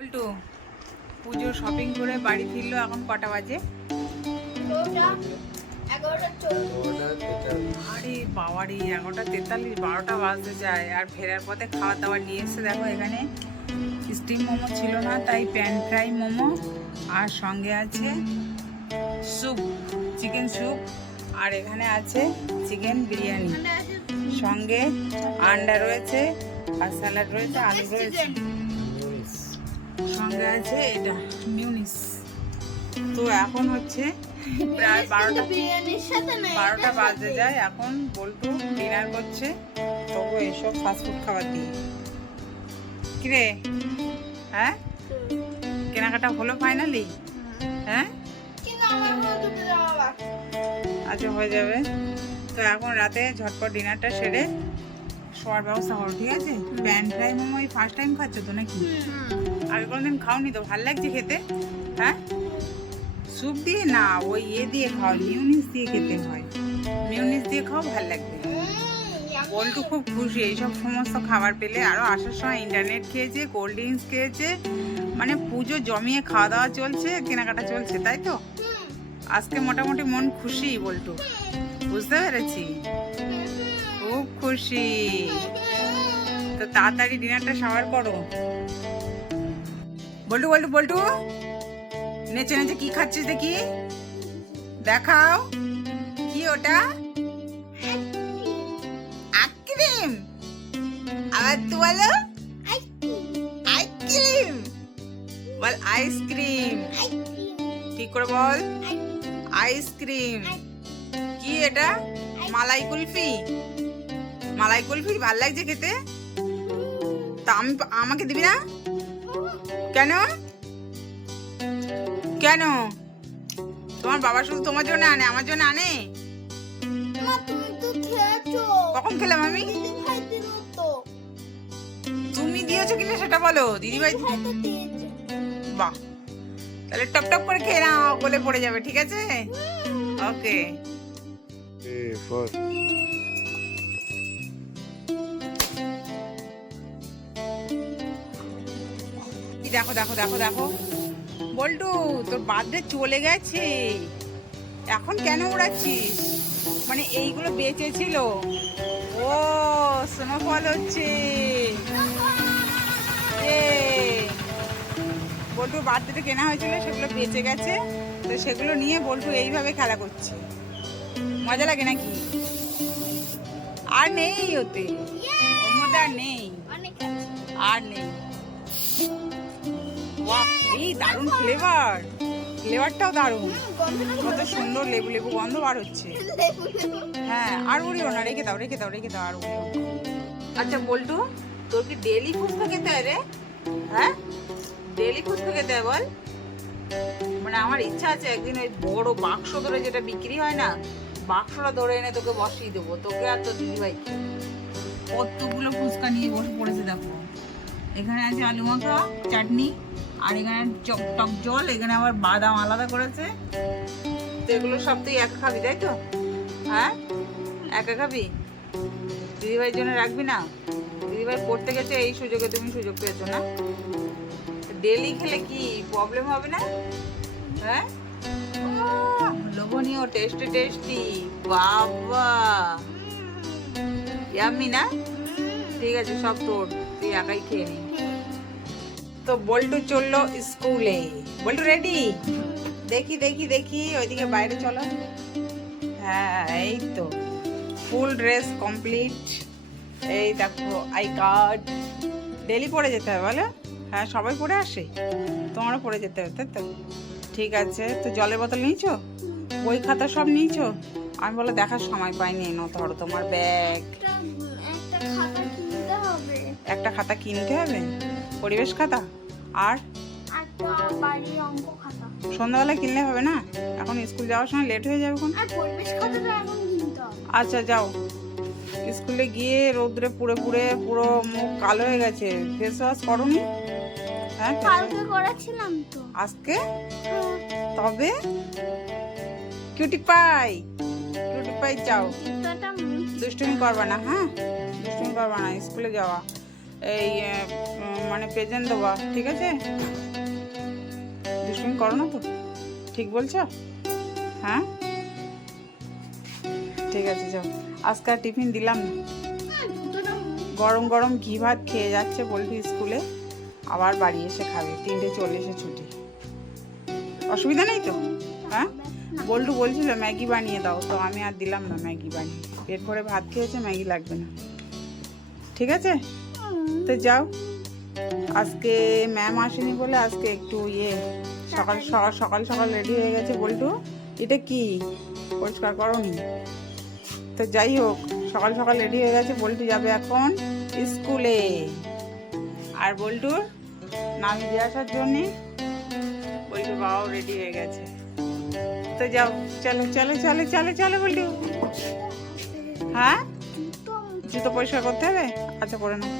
পল্টু পুজো shopping করে বাড়ি ফিরলো এখন কটা বাজে? আরে বাবারি এগারোটা তেতাল্লিশ বারোটা বাজতে যায়। আর ফেরার পথে খাওয়া দাওয়া নিয়ে এসে দেখো এখানে স্টিম মোমো ছিল না তাই প্যান ফ্রাই মোমো। আর সঙ্গে আছে স্যুপ চিকেন স্যুপ আর এখানে আছে চিকেন বিরিয়ানি। সঙ্গে আন্ডা রয়েছে আর স্যালাড রয়েছে আলু রয়েছে। সঙ্গে আছে এটা মিউনিস। তো এখন হচ্ছে প্রায় বারোটা বারোটা বাজে যায় এখন বল্টু ডিনার করছে। তবু এসব ফাস্টফুড খাবার দিয়ে। কিরে? হ্যাঁ? কেনাকাটা হলো ফাইনালি হ্যাঁ? আচ্ছা হয়ে যাবে। তো এখন রাতে ঝটপট ডিনারটা সেরে শোয়ার ব্যবস্থা করো ঠিক আছে? প্যান ফ্রাই মোমো এই ফার্স্ট টাইম খাচ্ছ তো নাকি? আগে কোনোদিন খাওনি তো? ভালো লাগছে খেতে? হ্যাঁ? স্যুপ দিয়ে? না ওই ইয়ে দিয়ে খাও মিউনিস দিয়ে খেতে হয়। মিউনিস দিয়ে খাও ভালো লাগবে। বল্টু খুব খুশি এইসব সমস্ত খাবার পেলে। আরও আসার সময় ইন্টারনেট খেয়েছে কোল্ড ড্রিঙ্কস খেয়েছে মানে পুজো জমিয়ে খাওয়া দাওয়া চলছে কেনাকাটা চলছে তাই তো? আজকে মোটামুটি মন খুশি বল্টু। বুঝতে পেরেছি? খুব খুশি। তো তাড়াতাড়ি ডিনারটা সাবার করো। বল্টু বল্টু বল্টু, নেচে নেচে কি খাচ্ছিস দেখি? দেখাও, কি ওটা? Ice cream. আবার তো বলো। Ice cream. বল আইসক্রিম। ঠিক করে বল। আইসক্রিম। কি এটা? মালাই কুলফি। মালাই কুলফি ভালো লাগছে খেতে? তা আমি আমাকে দিবি না? কেন? কেন? তোমার বাবা শুধু তোমার জন্য আনে আমার জন্য আনে? কখন খেলাম আমি? তুমি দিয়েছ কিনা সেটা বলো দিদিভাই ভাই বাহ। তাহলে টপ টপ করে খেয়ে নাও বলে পড়ে যাবে ঠিক আছে? ওকে দেখো দেখো দেখো দেখো বল্টু তোর বার্থডে চলে গেছে। এখন কেন উড়াচ্ছিস? মানে এইগুলো বেঁচে ছিল ও স্নোফল হচ্ছে। বল্টুর বার্থডেতে কেনা হয়েছিল সেগুলো বেঁচে গেছে। তো সেগুলো নিয়ে বল্টু এইভাবে খেলা করছে। মজা লাগে নাকি? আর নেই ওতে। ওর মধ্যে আর নেই। আর নেই। এই দারুণ ফ্লেভার ফ্লেভারটাও দারুণ। কত সুন্দর লেবু লেবু গন্ধ বার হচ্ছে। হ্যাঁ আর উড়িও না, রেখে দাও রেখে দাও রেখে দাও, আর আচ্ছা বল্টু, তোর কি ডেলি ফুচকা খেতে হয় রে? হ্যাঁ? ডেলি ফুচকা খেতে হয়, বল। মানে আমার ইচ্ছা আছে একদিন ওই বড় বাক্স ধরে যেটা বিক্রি হয় না, বাক্সটা ধরে এনে তোকে বসিয়ে দেবো। তোকে আর তোর দিদিভাইকে কতগুলো ফুচকা নিয়ে বসে পড়েছে দেখো। এখানে আছে আলু মাখা, চাটনি আর এখানে চক টক জল, এখানে আবার বাদাম আলাদা করেছে। তো এগুলো সব তুই একা খাবি, তাই তো? হ্যাঁ? একা খাবি? দিদিভাইয়ের জন্য রাখবি না? দিদিভাই পড়তে গেছে, এই সুযোগে তুমি সুযোগ পেয়েছ না? ডেলি খেলে কি প্রবলেম হবে না? হ্যাঁ? লোভনীয় টেস্টি টেস্টি বাবা! ইয়াম্মি না? ঠিক আছে, সব তোর। তুই একাই খেয়ে নি। তো বল্টু চলল স্কুলে। বল্টু রেডি দেখি দেখি দেখি ওইদিকে বাইরে চলো। হ্যাঁ এই তো। ফুল ড্রেস কমপ্লিট এই দেখো আই কার্ড ডেলি পরে যেতে হবে বলো? হ্যাঁ সবাই পরে আসে? তোমারও পরে যেতে হবে তাই তো? ঠিক আছে তো জলের বোতল নিয়েছো? বই খাতা সব নিয়েছো? আমি বলে দেখার সময় পাইনি নো ধরো তোমার ব্যাগ একটা একটা খাতা কিনতে হবে। একটা খাতা কিনতে হবে? পরিবেশ খাতা? আর? খাতা। সন্ধ্যাবেলায় কিনলে হবে না? এখন স্কুল যাওয়ার সময় লেট হয়ে যাবে এখন? আচ্ছা যাও। স্কুলে গিয়ে রোদ্রে পুড়ে পুড়ে পুরো মুখ কালো হয়ে গেছে। ফেস ওয়াশ করনি? হ্যাঁ কালকে করেছিলাম তো। আজকে? তবে? কিউটি পাই কিউটি পাই যাও দুষ্টুমি করবা না হ্যাঁ? দুষ্টুমি করবা না স্কুলে যাওয়া। এই মানে প্রেজেন্ট দেওয়া, ঠিক আছে? দুষ্টুমি করো না তো, ঠিক বলছো? হ্যাঁ? ঠিক আছে, যাও। আজকে টিফিন দিলাম গরম গরম ঘি ভাত খেয়ে যাচ্ছে বলবি স্কুলে, আবার বাড়ি এসে খাবে, তিনটে চল্লিশে ছুটি। অসুবিধা নেই তো? হ্যাঁ? বল্টু বলছিল ম্যাগি বানিয়ে দাও, তো আমি আর দিলাম না ম্যাগি বানিয়ে। পেট ভরে ভাত খেয়েছে, ম্যাগি লাগবে না। ঠিক আছে? তো যাও। আজকে ম্যাম আসেনি বলে আজকে একটু ইয়ে সকাল সকাল সকাল সকাল রেডি হয়ে গেছে বল্টু। এটা কি? পরিষ্কার করনি। তো যাই হোক, সকাল সকাল রেডি হয়ে গেছে, বল্টু যাবে এখন স্কুলে। আর বল্টুর নাম দিয়ে আসার জন্যে বল্টুর বাবাও রেডি হয়ে গেছে। তো যাও, চলো চলো চলো চলো চলো বল্টু। হ্যাঁ? জুতো পরিষ্কার করতে হবে? আচ্ছা করে নাও।